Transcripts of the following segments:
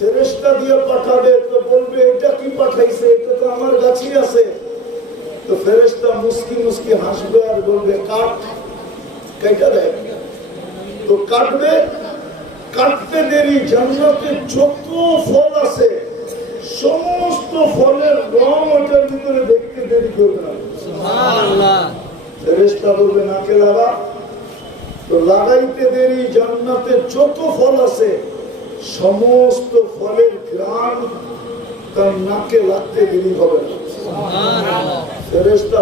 ফেরেস্তা দিয়ে পাঠাবে তো বলবে এটা কি পাঠাইছে? এটা তো আমার কাছেই আছে। তো ফেরেস্তা মুসকি মুসকি হাসবে আর বলবে কাট কেটা দেয় তো কাটবে কাটতে দেরি জান্নাতে যত ফল আছে সমস্ত ফলের রং ওটার ভিতরে দেখতে দেরি করবে না। সুবহানাল্লাহ। ফেরেস্তা বলবে নাকে লাগা তো লাগাইতে দেরি জান্নাতে যত ফল আছে সমস্ত ফলের গ্রাম তার নাকে লাগতে দেরি হবে না।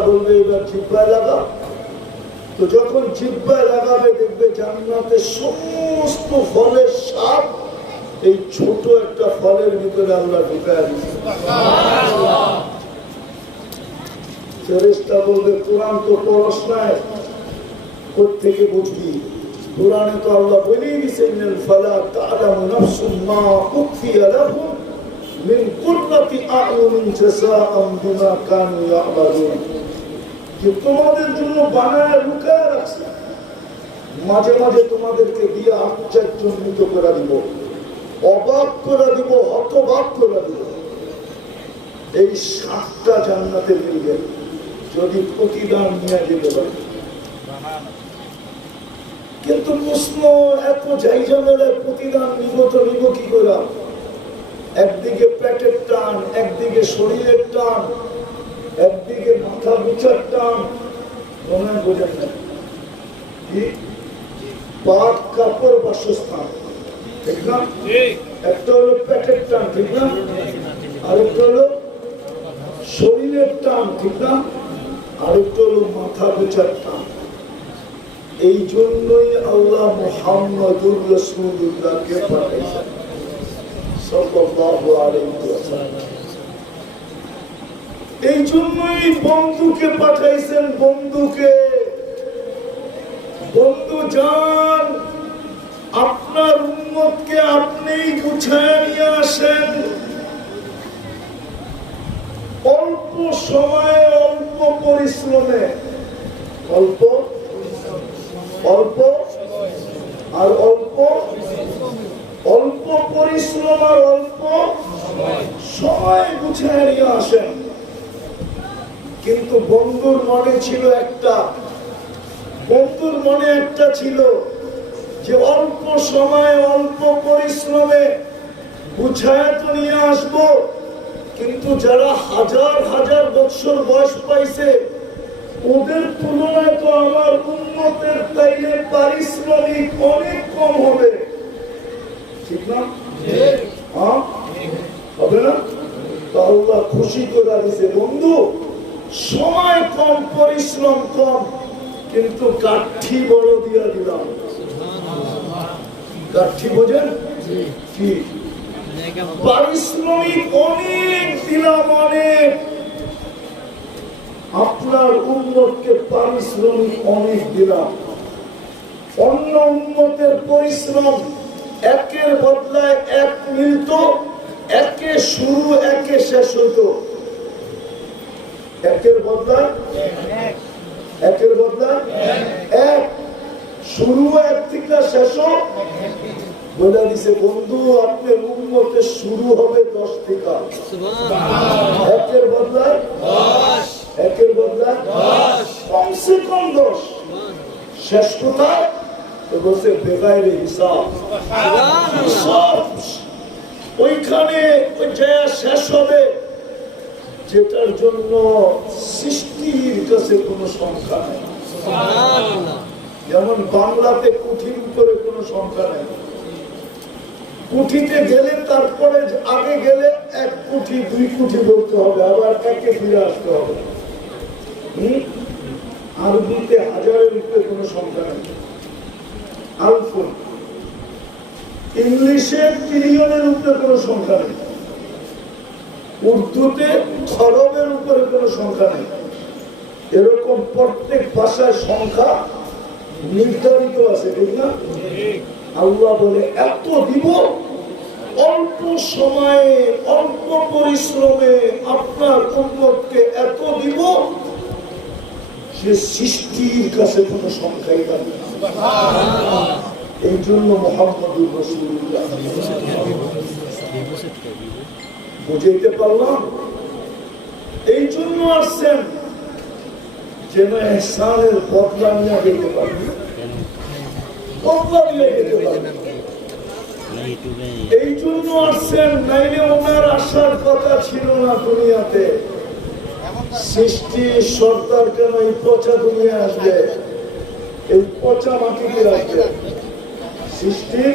বলবে, এবার জিব্বায় লাগা। তো যখন জিব্বায় লাগাবে, দেখবে জান্নাতে সমস্ত ফলের স্বাদ এই ছোট একটা ফলের ভিতরে আমরা ঢুকায় বলবে, কোরআন তো পড়াশোনায় থেকে বুঝবি? কোরআনে তো আল্লাহ বলেই দিছেন ফালা তা'লামু নাফসুম মা উখফিয়া লাহুম মিন কুররাতি আ'য়ুনিন জাযাআম বিমা কানু ইয়া'মালুন। যে তোমাদের জন্য বানায়, লুকায় রাখছে। মাঝে মাঝে তোমাদেরকে দিয়ে আশ্চর্যজনিত করে দিব, অবাক করে দিব, হতবাক করে দিব। এই সাতটা জান্নাতে মিলবে যদি প্রতিদান নিয়ে যেতে পারে। কিন্তু প্রশ্ন, এত যাই ঝামেলায় প্রতিদান নিব তো নিব কি করে? একদিকে পেটের টান, একদিকে শরীরের টান, একদিকে মাথা বুচার টান, মনে বোঝেন না। পাট, কাপড়, বাসস্থান। ঠিক না? একটা হলো পেটের টান, ঠিক না? আরেকটা হলো শরীরের টান, ঠিক না? আরেকটা হলো মাথা বুচার টান। এই জন্যই আল্লাহ মোহাম্মদুর রসুল্লাহকে পাঠাইছেন। এই জন্যই বন্ধুকে পাঠাইছেন, বন্ধুকে। বন্ধু যান আপনার উন্মতকে আপনিই গুছায় নিয়ে আসেন। অল্প সময়ে, অল্প পরিশ্রমে, অল্প অল্প আর অল্প অল্প পরিশ্রম আর অল্প সময় গুছিয়ে নিয়ে আসেন। কিন্তু বন্ধুর মনে ছিল একটা, বন্ধুর মনে একটা ছিল যে অল্প সময়, অল্প পরিশ্রমে গুছায় তো নিয়ে আসব, কিন্তু যারা হাজার হাজার বছর বয়স পাইছে ওদের তুলনায় তো আমার উন্নতের তাইলে পারিশ্রমিক অনেক কম হবে। ঠিক না? হ্যাঁ? হবে না? আল্লাহ খুশি করে দিছে বন্ধু সময় কম পরিশ্রম কম কিন্তু কাঠি বড় দিয়া দিলাম। কাঠি বোঝেন? কি? পারিশ্রমিক অনেক দিলাম অনেক। আপনার উন্নতকে পারিশ্রমিক অনেক দিলাম। অন্য উন্নতের পরিশ্রম একের বদলায় এক মিলত একে শুরু একে শেষ হতো একের বদলায়? একের বদলায়? এক। শুরু এক থেকে শেষ। বলে দিছে বন্ধু আপনার উন্নতের শুরু হবে দশ থেকে। একের বদলায়? একের বদলায় কমসে কম দশ। শেষ কোথায়? তো বলছে বেগাইরে হিসাব। ওইখানে ওই জায়গা শেষ হবে যেটার জন্য সৃষ্টির কাছে কোনো সংখ্যা নেই। যেমন বাংলাতে কুঠির উপরে কোনো সংখ্যা নেই। কুঠিতে গেলে তারপরে আগে গেলে এক কুঠি দুই কুঠি বলতে হবে আবার একে ফিরে আসতে হবে? আরবিতে হাজারের উপরে কোনো সংখ্যা নেই। আলফুন ইংলিশে ট্রিলিয়নের উপরে কোনো সংখ্যা নেই। উর্দুতে খরবের উপরে কোনো সংখ্যা নেই। এরকম প্রত্যেক ভাষায় সংখ্যা নির্ধারিত আছে, ঠিক না? আল্লাহ বলে, এত দিব, অল্প সময়ে, অল্প পরিশ্রমে আপনার উন্নতকে এত দিব সে সৃষ্টির কাছে কোনো সংখ্যাই না। এই জন্য মোহাম্মদুর বুঝাইতে পারলাম? এই জন্য আসছেন যেন এহসানের বদলা নিয়ে যেতে পারবে এই জন্য আসছেন, নাইলে ওনার আসার কথা ছিল না দুনিয়াতে। সৃষ্টি সর্দার কেন এই পচা দুনিয়া আসবে? এই পচা মাটিতে আসবে সৃষ্টির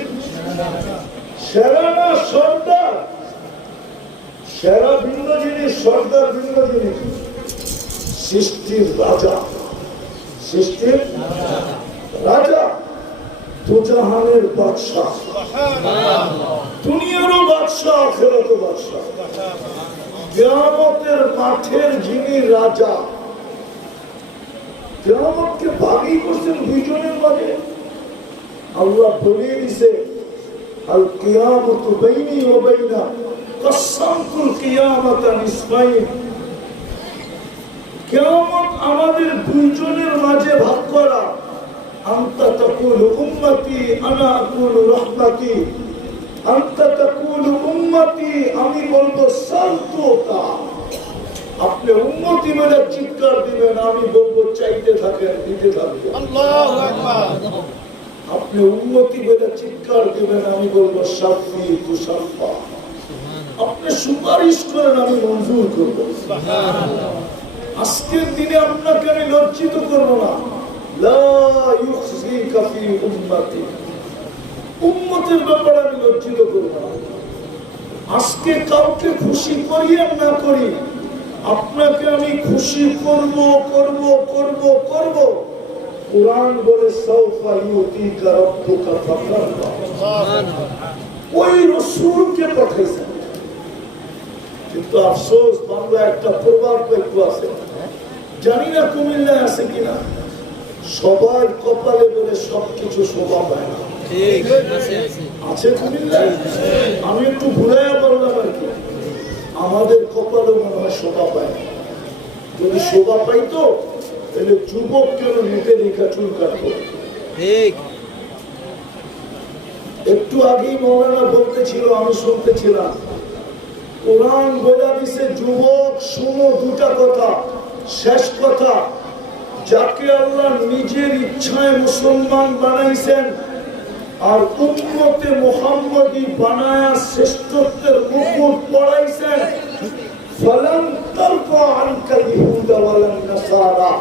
সেরা না সর্দার। সেরা ভিন্ন জিনিস সর্দার ভিন্ন জিনিস সৃষ্টির রাজা। সৃষ্টির রাজা। দুজাহানের বাদশাহ। দুনিয়ারও বাদশাহ আখেরাতও বাদশাহ। কেয়ামতের মাঠের যিনি রাজা, কেয়ামতকে ভাগই করছেন দুইজনের মাঝে। আল্লাহ বলিয়ে দিছে, আল কিয়ামতু বাইনি ওয়া বাইনা কিয়ামাতা নিসফাইন। কিয়ামত আমাদের দুইজনের মাঝে ভাগ করা। আনতা তাকুলু উম্মতি, আনা আকুলু রাহমাতি। আমি বলব আপনি বলে চিৎকার দিবেন আমি বলব চাইতে থাকেন দিতে থাকবেন আপনি উন্নতি চিৎকার দিবেন আমি বলব সাফি আপনি সুপারিশ করেন আমি মঞ্জুর করব। আজকের দিনে আপনাকে আমি লজ্জিত করব না। লা ইউখজিকা ফি উম্মতি। উম্মতের ব্যাপারে আমি লজ্জিত করব আজকে কাউকে খুশি করি আর না করি, আপনাকে আমি খুশি করব করব করব করব। কোরআন বলে, সাউফা ইউতিকা রাব্বুকা ফাতারদা ওই রসুলকে পাঠাইছেন। কিন্তু আফসোস বাংলা একটা প্রভাব একটু আছে। জানি না কুমিল্লায় আছে কিনা। সবার কপালে বলে সবকিছু শোভা পায় না। আছে আমি একটু ভুলাইয়া বললাম আর কি। আমাদের কপালে মনে হয় শোভা পায় যদি শোভা পাইতো তাহলে যুবক কেন রেখা চুল ঠিক। একটু আগেই মৌলানা বলতেছিল আমি শুনতেছিলাম। কোরআন বলে দিছে যুবক শুনো দুটা কথা। শেষ কথা যাকে আল্লাহ নিজের ইচ্ছায় মুসলমান বানাইছেন আর মোহাম্মদী বানায়া শ্রেষ্ঠত্বের মুকুট পড়াইছেন ইহুদা ওয়ালান নাসারা,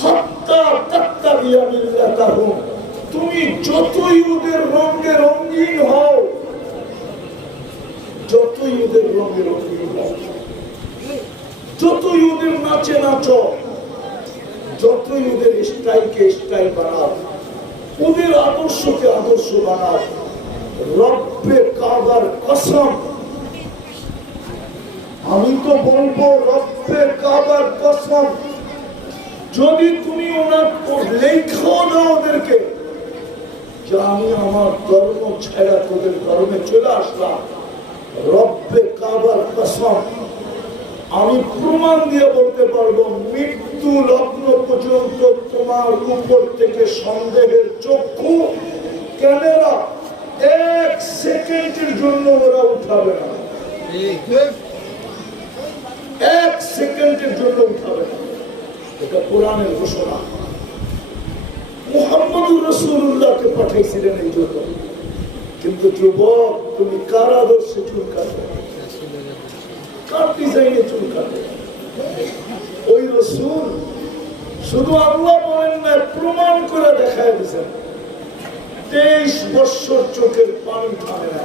হাত্তা তাত্তাবিয়া মিল্লাতাহুম। তুমি যতই ওদের রঙে রঙিন হও, যতই ওদের রঙে রঙিন হও, যতই ওদের নাচে নাচো, যতই ওদের স্টাইলকে স্টাইল বানাও ওদের আদর্শকে আদর্শ বানাও। রব্বে কাবার কসম। আমি তো বলব রব্বে কাবার কসম। যদি তুমি ওনার লেখাও না ওদেরকে, যে আমি আমার ধর্ম ছেড়া তোদের ধর্মে চলে আসলাম। রব্বে কাবার কসম। আমি প্রমাণ দিয়ে বলতে পারব, মৃত্যু লগ্ন পর্যন্ত তোমার উপর থেকে সন্দেহের চক্ষু ক্যামেরা এক সেকেন্ডের জন্য ওরা উঠাবে না। এক সেকেন্ডের জন্য উঠাবে না। এটা কোরআনের ঘোষণা। মুহাম্মদুর রসুল্লাহকে পাঠাইছিলেন এই জন্য। কিন্তু যুবক, তুমি কার আদর্শে চুল কার ডিজাইনে চুল কাটবে ওই রসুল শুধু আল্লাহ বলেন না প্রমাণ করে দেখায় দিয়েছেন। তেইশ বৎসর চোখের পানি থামে না।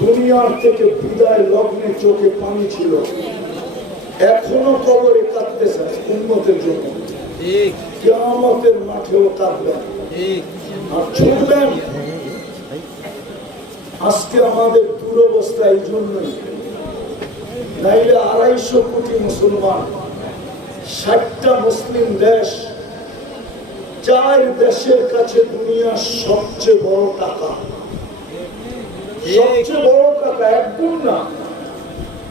দুনিয়ার থেকে বিদায় লগ্নে চোখে পানি ছিল। এখনও কবরে কাঁদতেছে উন্নতের জন্য। ঠিক। কেয়ামতের মাঠেও কাঁদবেন। আর ছুটবেন। আজকে আমাদের দুরবস্থা এই জন্যই। নাইলে আড়াইশো কোটি মুসলমান, ষাটটা মুসলিম দেশ, চার দেশের কাছে দুনিয়ার সবচেয়ে বড় টাকা। সবচেয়ে বড় টাকা এক না,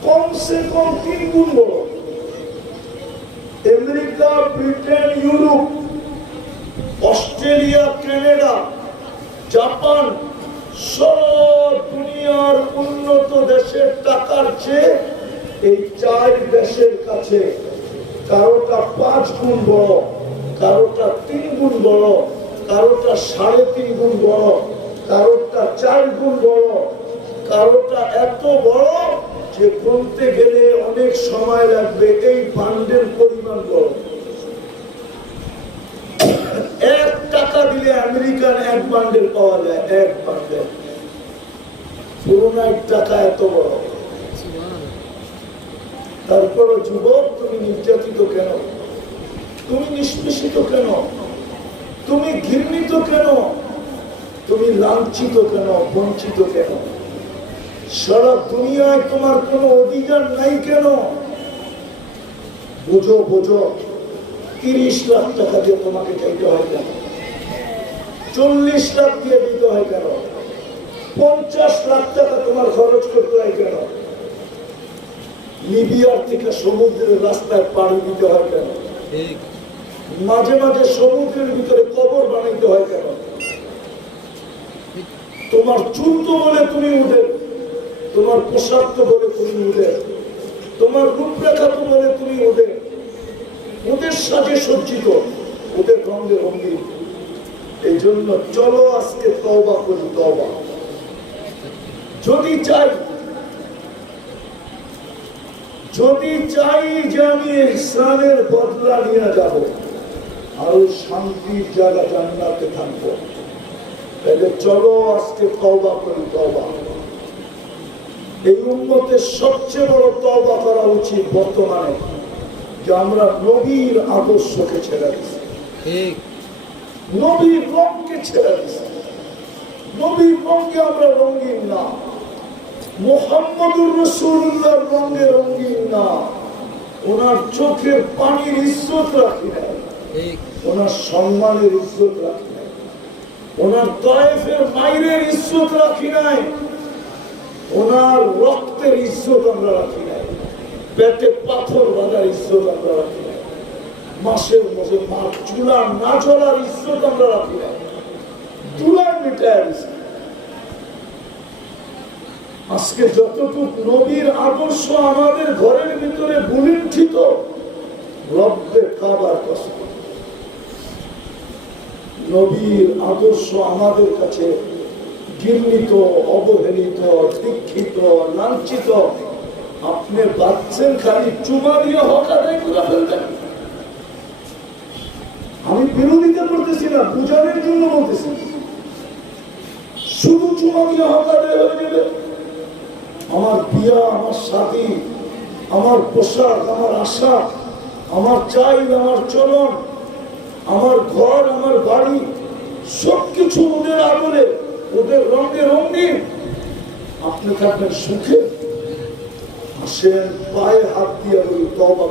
কমসে কম তিন গুণ বড়। America, Britain, Europe, Australia, Canada, Japan, সব দুনিয়ার উন্নত দেশের টাকার চেয়ে এই চার দেশের কাছে কারোটা পাঁচ গুণ বড়, কারোটা তিন গুণ বড়, কারোটা সাড়ে তিন গুণ বড়, কারোটা চার গুণ বড়। কারোটা এত বড় যে বলতে গেলে অনেক সময় লাগবে এই বান্ডের পরিমাণ বড়। এক টাকা দিলে আমেরিকান এক বান্ডেল পাওয়া যায়, এক বান্ডেল পুরোনো এক টাকা এত বড়। তারপরও যুবক, তুমি নির্যাতিত কেন? তুমি নিষ্পেষিত কেন? তুমি ঘৃণিত কেন? তুমি লাঞ্ছিত কেন? বঞ্চিত কেন? সারা দুনিয়ায় তোমার কোনো অধিকার নাই কেন? বোঝো বোঝো, তিরিশ লাখ টাকা দিয়ে তোমাকে চাইতে হয় কেন? চল্লিশ লাখ দিয়ে দিতে হয় কেন? পঞ্চাশ লাখ টাকা তোমার খরচ করতে হয় কেন? লিবিয়ার থেকে সমুদ্রের রাস্তায় পাড়ি দিতে হয় কেন? মাঝে মাঝে সমুদ্রের ভিতরে কবর বানাইতে হয় কেন? তোমার চুল তো বলে তুমি উঠে তোমার পোশাক তো বলে তুমি উঠে তোমার রূপরেখা তো বলে তুমি উঠে ওদের সাজে সজ্জিত ওদের রঙে রঙিন। এই জন্য চলো আজকে তওবা করি, তওবা। যদি চাই যদি চাই যে আমি ইহসানের বদলা নিয়ে যাব আরও শান্তির জায়গা জান্নাতে থাকব। তাহলে চলো আজকে তওবা করি তওবা। এই উন্মতের সবচেয়ে বড় তওবা করা উচিত বর্তমানে যে আমরা নবীর আদর্শকে ছেড়ে দিচ্ছি ঠিক। নবীর রঙকে ছেড়ে দিচ্ছি নবীর রঙে আমরা রঙিন না। মোহাম্মদুর রসুল্লাহর রঙে রঙিন না। ওনার চোখের পানির ইজ্জত রাখি ওনার সম্মানের ইজ্জত রাখি নাই। ওনার তয়েফের মাইরের ইজ্জত রাখি নাই। ওনার রক্তের ইজ্জত আমরা রাখি নাই। পেটে পাথর বাঁধার ইজ্জত আমরা রাখি নাই। মাসের মধ্যে মা চুলা না চলার ইজ্জত আমরা রাখি নাই। চুলার মিটায় দিছি। আজকে যতটুকু নবীর আদর্শ আমাদের ঘরের ভিতরে বুলিণ্ঠিত রব্বের কাবার কষ্ট নবীর আদর্শ আমাদের কাছে ঘৃণিত অবহেলিত দীক্ষিত লাঞ্ছিত। আপনি বাচ্চেন খালি চুমা দিয়ে হক আদায় করে ফেলতেন আমি বিরোধিতা করতেছি না, বুঝানোর জন্য বলতেছি। শুধু চুমা দিয়ে হক আদায় হয়ে যাবে। আমার বিয়া আমার সাথী আমার পোশাক আমার আশা আমার চাই আমার চলন আমার ঘর আমার বাড়ি সবকিছু ওদের আদরে ওদের রঙে রঙিন আপনি থাকবেন সুখে? আসেন পায়ে হাত দিয়ে বলি তবা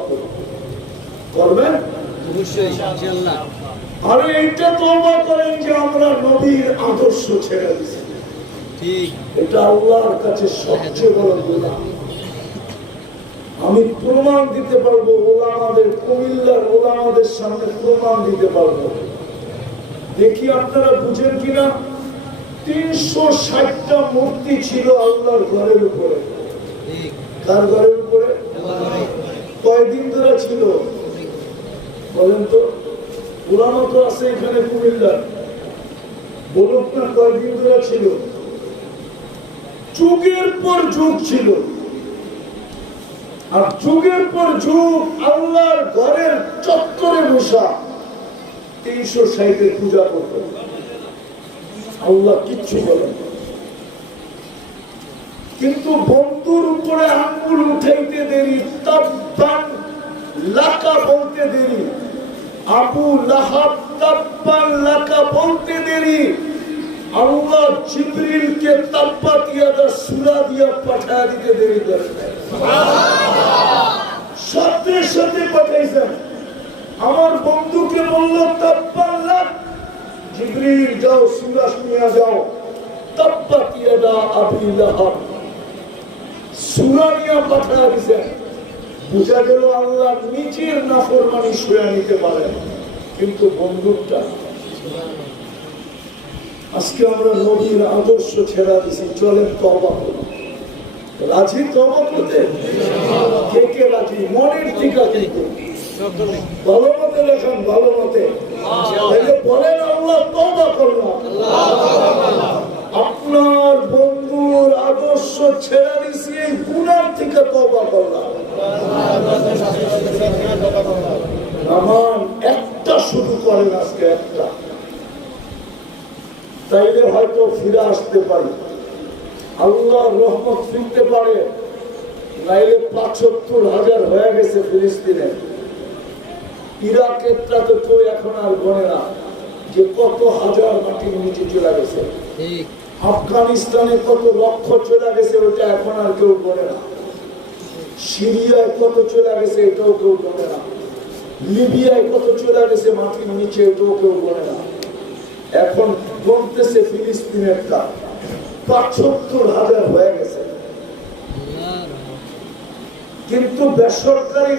করবেন? আরে এইটা তবা করেন যে আমরা নবীর আদর্শ ছেড়ে দিচ্ছি এটা আল্লাহর কাছে সবচেয়ে বড় গুণা আমি প্রমাণ দিতে পারব ওলামাদের কুমিল্লার ওলামাদের সামনে প্রমাণ দিতে পারব। দেখি আপনারা বুঝেন কিনা? তিনশো ষাটটা মূর্তি ছিল আল্লাহর ঘরের উপরে। কার ঘরের উপরে। কয়দিন ধরে ছিল? বলেন তো। ওলামা তো আছে এখানে কুমিল্লার। বলুক না কয়দিন ধরে ছিল? যুগের পর যুগ ছিল। আর যুগের পর যুগ আল্লাহর ঘরের চত্বরে বসা তিনশো ষাটের পূজা করত। আল্লাহ কিচ্ছু বলেন কিন্তু বন্ধুর উপরে আঙ্গুল উঠাইতে দেরি, তাব্বান লাকা বলতে দেরি। আবু লাহাব তাব্বান লাকা বলতে দেরি। আল্লাহ জিবরিলকে তাব্বাত ইয়াদা সূরা দিয়া পাঠায় দিতে দেরি করে নাই। সাথে সাথে পাঠাইছেন আমার বন্ধুকে বলল তাব্বান লাক জিবরিল যাও, সূরা নিয়ে যাও। তাব্বাত ইয়াদা আবি লাহাব। সুরানিয়া পাঠা দিছেন বুঝা গেল আল্লাহ নিজের নাফরমানি শুয়ে নিতে পারেন। কিন্তু বন্ধুটা আজকে আমরা নবীর আদর্শ ছেড়া দিছি, চলেন তবা রাজি তবা করতে? কে কে রাজি? মনের টিকা কিন্তু ভালো মতে লেখান, ভালো মতে এই যে বলেন আল্লাহ তবা করলাম আপনার বন্ধুর আদর্শ ছেড়ে দিছি এই গুণার থেকে তবা করলাম আমার একটা শুরু করেন আজকে একটা তাইলে হয়তো ফিরে আসতে পারি আল্লাহর রহমত ফিরতে পারে। নাইলে হাজার হয়ে গেছে ফিলিস্তিনে। ইরাকেরটা তো কেউ এখন আর গণে না যে কত হাজার মাটির নিচে চলে গেছে। আফগানিস্তানে কত লক্ষ চলে গেছে ওটা এখন আর কেউ গণে না। সিরিয়ায় কত চলে গেছে এটাও কেউ গণে না। লিবিয়ায় কত চলে গেছে মাটির নিচে এটাও কেউ গণে না। এখন গণতেছে ফিলিস্তিনেরটা হাজার হয়ে গেছে। কিন্তু বেসরকারি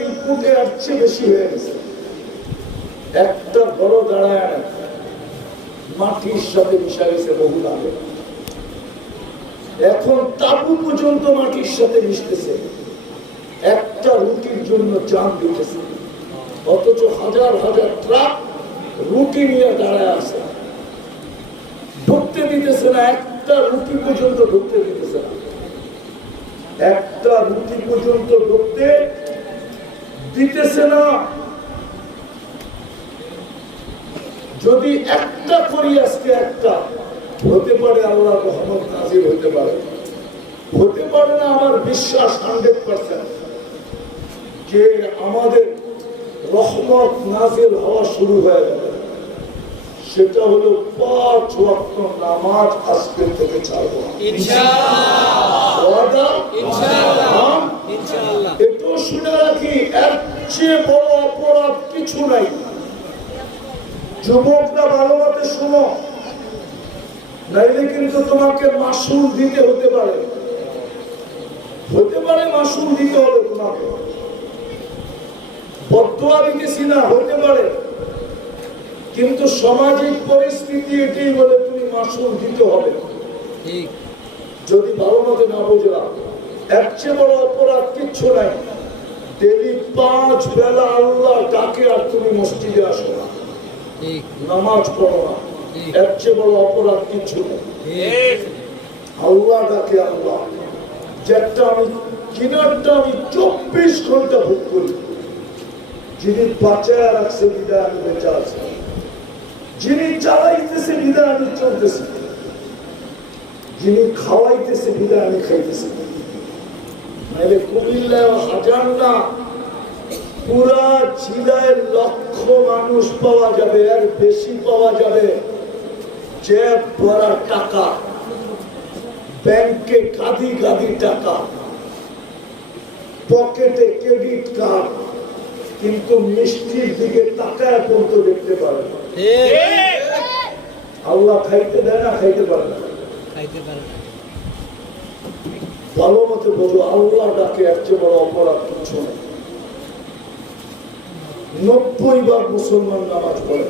আর বেশি হয়ে গেছে। একটা বড় দাঁড়ায় মাটির সাথে মিশা গেছে বহু আগে এখন তাবু পর্যন্ত মাটির সাথে মিশতেছে। একটা রুটির জন্য চান দিতেছে। অথচ হাজার হাজার ট্রাক রুটি নিয়ে দাঁড়ায় আছে। ঢুকতে দিতেছে না একটা রুটি পর্যন্ত ঢুকতে দিতেছে না। একটা রুটি পর্যন্ত ঢুকতে দিতেছে না। যদি একটা করি আজকে একটা, হতে পারে আল্লাহ মোহাম্মদ নাজির হতে পারে। হতে পারে না আমার বিশ্বাস হান্ড্রেড পার্সেন্ট। যে আমাদের রহমত নাজির হওয়া শুরু হয়ে যাবে সেটা হলো পাঁচ ওয়াক্ত নামাজ আজকে থেকে ছাড়বো। এটাও শুনে রাখি এর চেয়ে বড় অপরাধ কিছু নাই। যুবকরা ভালো মতে শুনো নাইলে কিন্তু তোমাকে মাসুল দিতে হতে পারে। হতে পারে মাসুল দিতে হবে তোমাকে। বদুয়া দিতেছি না হতে পারে। কিন্তু সামাজিক পরিস্থিতি এটাই বলে তুমি মাসুল দিতে হবে। যদি ভালো মতো না বুঝলাম এর চেয়ে বড় অপরাধ কিচ্ছু নাই। ডেলি পাঁচ বেলা আল্লাহ ডাকে আর তুমি মসজিদে আসো না। নামাজ পড়ো না। এর চেয়ে বড় অপরাধ কিচ্ছু নেই। আল্লাহ ডাকে আল্লাহ। যেটা আমি কিনারটা আমি চব্বিশ ঘণ্টা ভোগ করি। যিনি বাঁচায় রাখছে বিদায় আমি বেঁচে আছি। যিনি চালাইতেছে বিদায় আমি চলতেছি। যিনি খাওয়াইতেছে, বিদায় আমি খাইতেছি। নাহলে কুমিল্লায় হাজার না পুরা জেলায় লক্ষ মানুষ পাওয়া যাবে আর বেশি পাওয়া যাবে। যে ভরা টাকা, ব্যাংকে গাদি গাদি টাকা, পকেটে ক্রেডিট কার্ড, কিন্তু মিষ্টির দিকে তাকায় পর্যন্ত দেখতে পারে না। আল্লাহ খাইতে দেয় না খাইতে পারে না। খাইতে পারে না। ভালো মতো বলো আল্লাহ ডাকে এর চেয়ে বড় অপরাধ কিছু নেই। নব্বই বার মুসলমান নামাজ পড়ে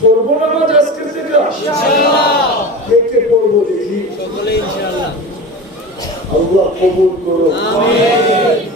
পড়ব নামাজ আজকে থেকে? কে পড়ব দেখি। আল্লাহ কবুল করো আমিন।